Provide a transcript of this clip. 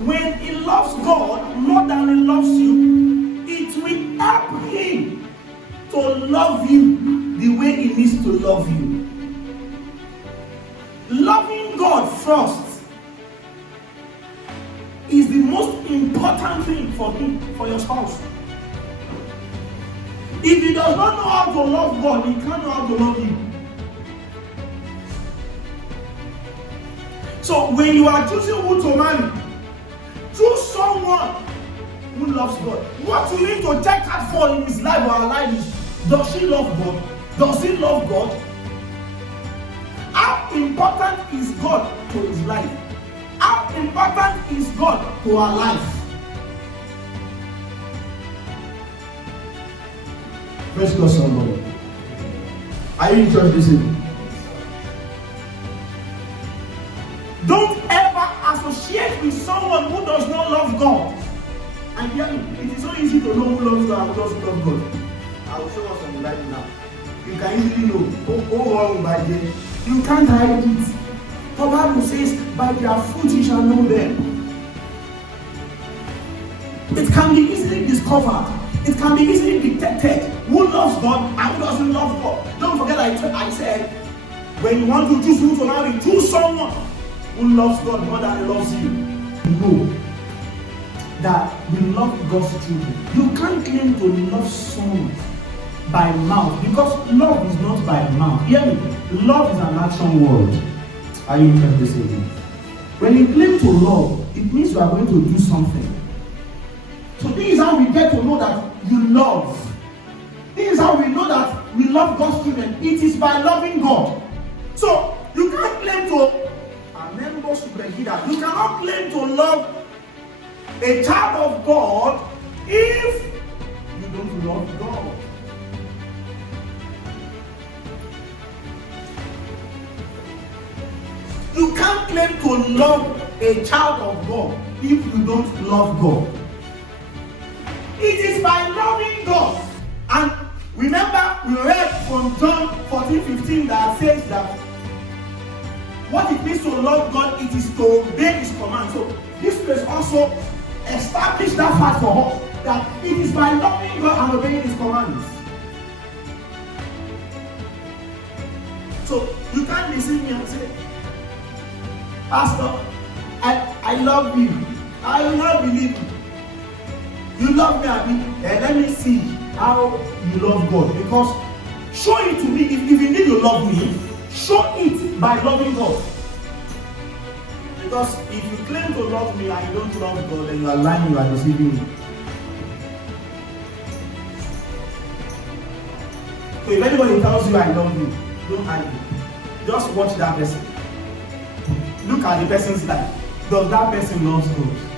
when he loves God more than he loves you, it will help him to love you the way he needs to love you. Loving God first is the most important thing for him, for your spouse. If he does not know how to love God, he can't know how to love you. So when you are choosing who to marry, choose someone who loves God. What you need to check out for in his life or her life is, does she love God? Does he love God? How important is God to his life? How important is God to our life? Praise God, somebody. Are you in church this evening? Don't ever associate with someone who does not love God. And yet, it is so easy to know who loves God and who doesn't love God. I will show us on the Bible now. You can easily know who wrong by day. You can't hide it. The Bible says, by their fruit you shall know them. It can be easily discovered. It can be easily detected who loves God and who doesn't love God. Don't forget I said, when you want to choose who to marry, choose someone who loves God more than he loves you. Know that we love God's children. You can't claim to love someone by mouth, because love is not by mouth. Hear me. Love is an action word. Are you interested in it? When you claim to love, it means you are going to do something. So this is how we get to know that you love. This is how we know that we love God's children. It is by loving God. So you can't claim to you cannot claim to love a child of God if you don't love God. You can't claim to love a child of God if you don't love God. It is by loving God. And remember, we read from John 14:15 that says that what it means to love God, it is to obey his command. So this place also established that fact for us, that it is by loving God and obeying his commands. So you can't listen me and say, Pastor, I love you. I will not believe you. You love me, and let me see how you love God. Because show it to me. If you need to love me, show it by loving God. Because if you claim to love me and you don't love God, then you are lying, you are deceiving me. So if anybody tells you I love you, don't argue. Just watch that person. Look at the person's life. Does that person love God?